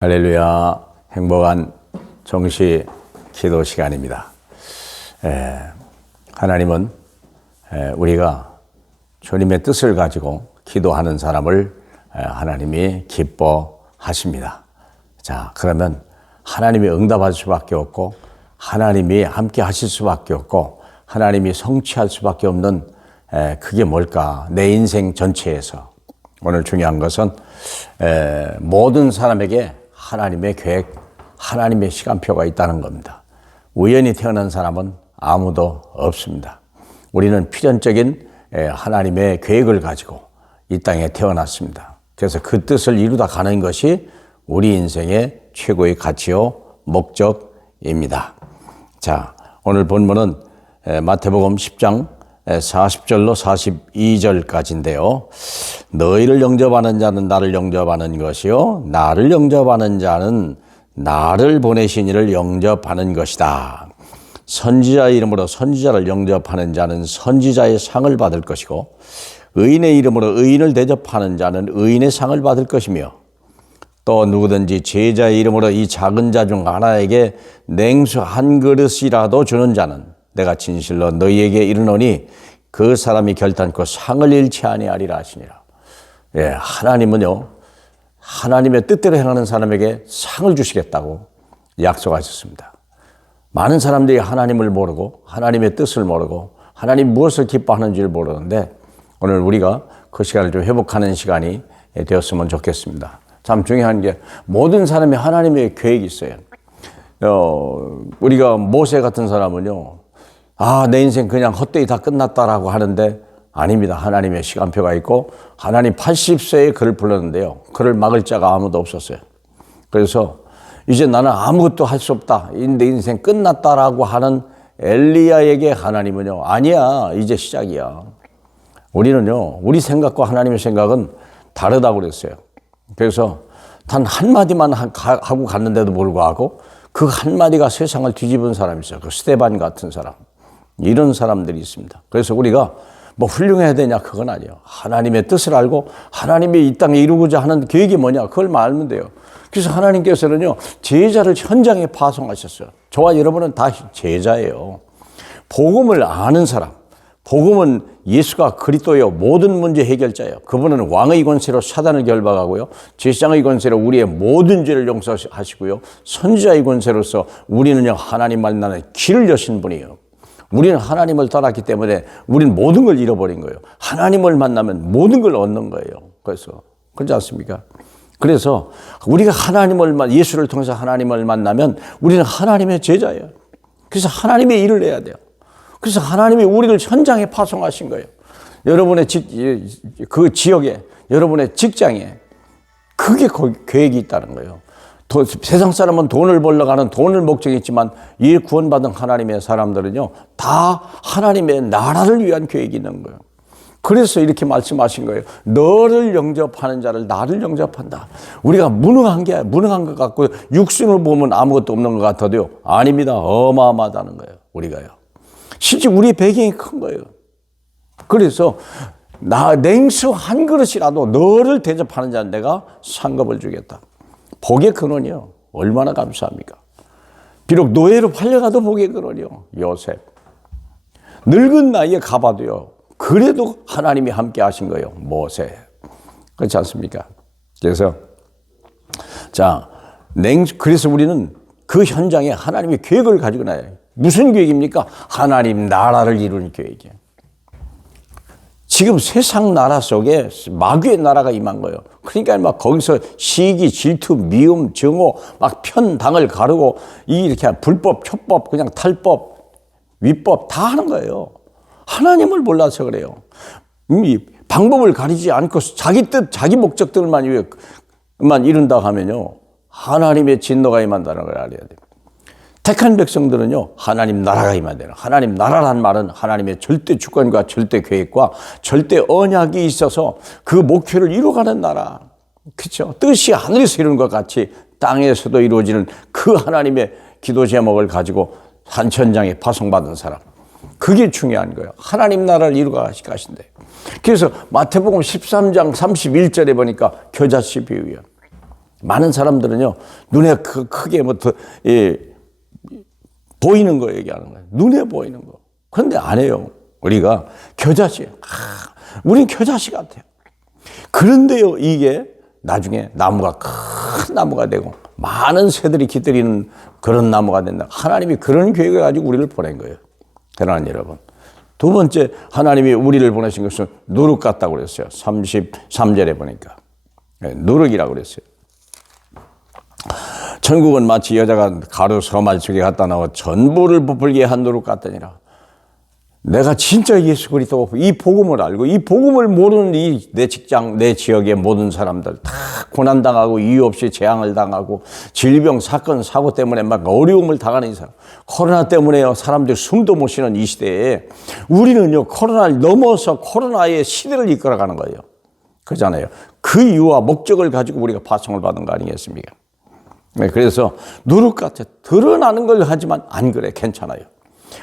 할렐루야. 행복한 정시 기도 시간입니다. 하나님은 우리가 주님의 뜻을 가지고 기도하는 사람을 하나님이 기뻐하십니다. 자, 그러면 하나님이 응답할 수밖에 없고 하나님이 함께 하실 수밖에 없고 하나님이 성취할 수밖에 없는 그게 뭘까? 내 인생 전체에서 오늘 중요한 것은 모든 사람에게 하나님의 계획, 하나님의 시간표가 있다는 겁니다. 우연히 태어난 사람은 아무도 없습니다. 우리는 필연적인 하나님의 계획을 가지고 이 땅에 태어났습니다. 그래서 그 뜻을 이루다 가는 것이 우리 인생의 최고의 가치요 목적입니다. 자, 오늘 본문은 마태복음 10장 40절로 42절까지인데요. 너희를 영접하는 자는 나를 영접하는 것이요 나를 영접하는 자는 나를 보내신 이를 영접하는 것이다. 선지자의 이름으로 선지자를 영접하는 자는 선지자의 상을 받을 것이고 의인의 이름으로 의인을 대접하는 자는 의인의 상을 받을 것이며 또 누구든지 제자의 이름으로 이 작은 자 중 하나에게 냉수 한 그릇이라도 주는 자는 내가 진실로 너희에게 이르노니 그 사람이 결단코 상을 잃지 아니하리라 하시니라. 하나님은요, 하나님의 뜻대로 행하는 사람에게 상을 주시겠다고 약속하셨습니다. 많은 사람들이 하나님을 모르고 하나님의 뜻을 모르고 하나님 무엇을 기뻐하는지를 모르는데 오늘 우리가 그 시간을 좀 회복하는 시간이 되었으면 좋겠습니다. 참 중요한 게 모든 사람이 하나님의 계획이 있어요. 우리가 모세 같은 사람은요, 내 인생 그냥 헛되이 다 끝났다라고 하는데 아닙니다. 하나님의 시간표가 있고 하나님 80세에 그를 불렀는데요. 그를 막을 자가 아무도 없었어요. 그래서 이제 나는 아무것도 할 수 없다. 내 인생 끝났다라고 하는 엘리야에게 하나님은요. 아니야. 이제 시작이야. 우리는요. 우리 생각과 하나님의 생각은 다르다고 그랬어요. 그래서 단 한마디만 하고 갔는데도 불구하고 그 한마디가 세상을 뒤집은 사람이 있어요. 그 스데반 같은 사람. 이런 사람들이 있습니다. 그래서 우리가 뭐 훌륭해야 되냐 그건 아니에요. 하나님의 뜻을 알고 하나님이 이 땅에 이루고자 하는 계획이 뭐냐 그걸 알면 돼요. 그래서 하나님께서는요 제자를 현장에 파송하셨어요. 저와 여러분은 다 제자예요. 복음을 아는 사람, 복음은 예수가 그리스도요 모든 문제 해결자예요. 그분은 왕의 권세로 사단을 결박하고요 제사장의 권세로 우리의 모든 죄를 용서하시고요 선지자의 권세로서 우리는요 하나님 만나는 길을 여신 분이에요. 우리는 하나님을 떠났기 때문에 우리는 모든 걸 잃어버린 거예요. 하나님을 만나면 모든 걸 얻는 거예요. 그래서 그렇지 않습니까? 그래서 우리가 예수를 통해서 하나님을 만나면 우리는 하나님의 제자예요. 그래서 하나님의 일을 해야 돼요. 그래서 하나님이 우리를 현장에 파송하신 거예요. 여러분의 그 지역에, 여러분의 직장에 그게 계획이 있다는 거예요. 세상 사람은 돈을 벌러 가는 돈을 목적이지만 이 구원받은 하나님의 사람들은요 다 하나님의 나라를 위한 계획이 있는 거예요. 그래서 이렇게 말씀하신 거예요. 너를 영접하는 자를 나를 영접한다. 우리가 무능한 것 같고 육신을 보면 아무것도 없는 것 같아도요 아닙니다. 어마어마하다는 거예요. 우리가요. 실제 우리의 배경이 큰 거예요. 그래서 냉수 한 그릇이라도 너를 대접하는 자는 내가 상급을 주겠다. 복의 근원이요. 얼마나 감사합니까? 비록 노예로 팔려가도 복의 근원이요. 요셉. 늙은 나이에 가봐도요. 그래도 하나님이 함께 하신 거예요. 모세. 그렇지 않습니까? 그래서 그래서 우리는 그 현장에 하나님의 계획을 가지고 나요. 무슨 계획입니까? 하나님 나라를 이루는 계획이에요. 지금 세상 나라 속에 마귀의 나라가 임한 거예요. 그러니까 막 거기서 시기, 질투, 미움, 정오, 막 편당을 가르고 이렇게 불법, 촉법, 그냥 탈법, 위법 다 하는 거예요. 하나님을 몰라서 그래요. 이 방법을 가리지 않고 자기 뜻, 자기 목적들만 이룬다 하면요. 하나님의 진노가 임한다는 걸 알아야 돼요. 택한 백성들은요, 하나님 나라가 임한대요. 하나님 나라란 말은 하나님의 절대 주권과 절대 계획과 절대 언약이 있어서 그 목표를 이루어가는 나라. 그렇죠? 뜻이 하늘에서 이루는 것 같이 땅에서도 이루어지는 그 하나님의 기도 제목을 가지고 산천장에 파송받은 사람. 그게 중요한 거예요. 하나님 나라를 이루어가신대. 그래서 마태복음 13장 31절에 보니까 겨자씨 비유예요. 많은 사람들은요, 눈에 크게 보이는 거 얘기하는 거예요. 눈에 보이는 거. 그런데 안 해요. 우리가 겨자씨. 우린 겨자씨 같아요. 그런데요, 이게 나중에 나무가 큰 나무가 되고 많은 새들이 깃들이는 그런 나무가 된다. 하나님이 그런 계획을 가지고 우리를 보낸 거예요. 대단한 여러분. 두 번째, 하나님이 우리를 보내신 것은 누룩 같다고 그랬어요. 33절에 보니까. 누룩이라고 그랬어요. 천국은 마치 여자가 가루 서말 속에 갖다 넣어 전부를 부풀게 한 누룩 같더니라. 내가 진짜 예수 그리스도 이 복음을 알고 이 복음을 모르는 이 내 직장, 내 지역의 모든 사람들 다 고난당하고 이유 없이 재앙을 당하고 질병, 사건, 사고 때문에 막 어려움을 당하는 사람, 코로나 때문에 사람들이 숨도 못 쉬는 이 시대에 우리는요, 코로나를 넘어서 코로나의 시대를 이끌어가는 거예요. 그렇잖아요. 그 이유와 목적을 가지고 우리가 파송을 받은 거 아니겠습니까? 네, 그래서 누룩같이 드러나는 걸 하지만 안 그래, 괜찮아요.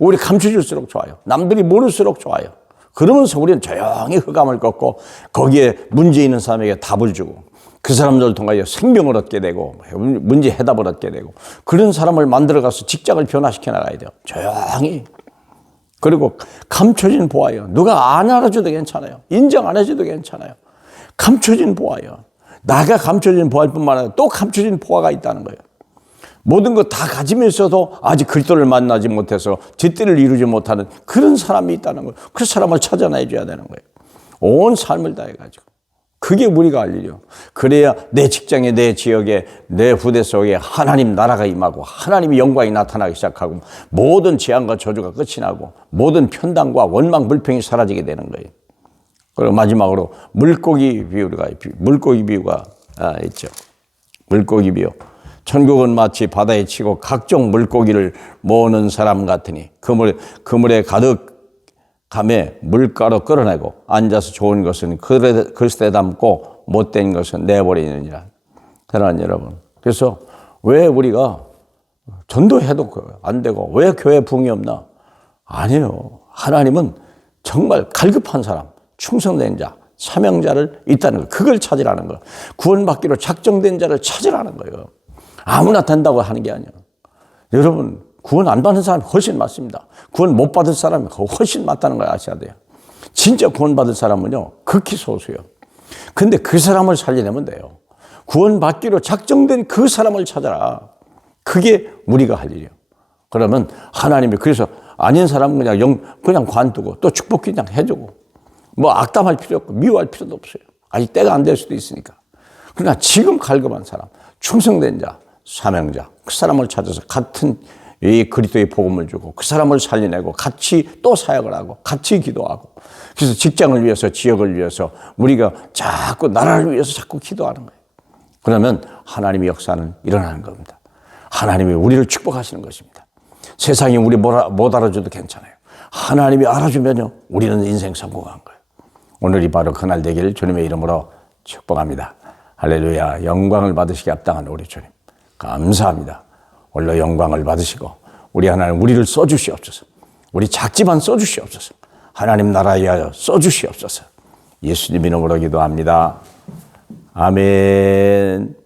우리 감춰줄수록 좋아요. 남들이 모를수록 좋아요. 그러면서 우리는 조용히 흑암을 꺾고 거기에 문제 있는 사람에게 답을 주고 그 사람들을 통하여 생명을 얻게 되고 문제 해답을 얻게 되고 그런 사람을 만들어가서 직장을 변화시켜 나가야 돼요. 조용히. 그리고 감춰진 보아요. 누가 안 알아줘도 괜찮아요. 인정 안 해줘도 괜찮아요. 감춰진 보아요. 나가 감춰진 보아일 뿐만 아니라 또 감춰진 보아가 있다는 거예요. 모든 거 다 가지면서도 아직 그리스도를 만나지 못해서 뒷뜰을 이루지 못하는 그런 사람이 있다는 거예요. 그 사람을 찾아내줘야 되는 거예요. 온 삶을 다해가지고. 그게 우리가 할 일이요. 그래야 내 직장에, 내 지역에, 내 후대 속에 하나님 나라가 임하고 하나님의 영광이 나타나기 시작하고 모든 재앙과 저주가 끝이 나고 모든 편당과 원망, 불평이 사라지게 되는 거예요. 그리고 마지막으로 물고기 비유가 있죠. 물고기 비유. 천국은 마치 바다에 치고 각종 물고기를 모으는 사람 같으니 그물에 가득함에 물가로 끌어내고 앉아서 좋은 것은 그릇에 담고 못된 것은 내버리느니라. 사랑하는 여러분. 그래서 왜 우리가 전도해도 안 되고 왜 교회 부흥이 없나? 아니에요. 하나님은 정말 갈급한 사람, 충성된 자, 사명자를 있다는 거예요. 그걸 찾으라는 거예요. 구원받기로 작정된 자를 찾으라는 거예요. 아무나 된다고 하는 게 아니에요. 여러분, 구원 안 받는 사람이 훨씬 많습니다. 구원 못 받을 사람이 훨씬 많다는 걸 아셔야 돼요. 진짜 구원 받을 사람은요, 극히 소수예요. 근데 그 사람을 살려내면 돼요. 구원 받기로 작정된 그 사람을 찾아라. 그게 우리가 할 일이에요. 그러면 하나님이 그래서 아닌 사람은 그냥 관두고 또 축복 그냥 해주고 뭐 악담할 필요 없고 미워할 필요도 없어요. 아직 때가 안 될 수도 있으니까. 그러나 지금 갈급한 사람, 충성된 자, 사명자, 그 사람을 찾아서 같은 이 그리스도의 복음을 주고 그 사람을 살려내고 같이 또 사역을 하고 같이 기도하고 그래서 직장을 위해서 지역을 위해서 우리가 자꾸 나라를 위해서 자꾸 기도하는 거예요. 그러면 하나님의 역사는 일어나는 겁니다. 하나님이 우리를 축복하시는 것입니다. 세상이 우리 못 알아줘도 괜찮아요. 하나님이 알아주면요 우리는 인생 성공한 거예요. 오늘이 바로 그날 되기를 주님의 이름으로 축복합니다. 할렐루야. 영광을 받으시기 합당한 우리 주님 감사합니다. 홀로 영광을 받으시고 우리 하나님 우리를 써주시옵소서. 우리 작지만 써주시옵소서. 하나님 나라에 위하여 써주시옵소서. 예수님 이름으로 기도합니다. 아멘.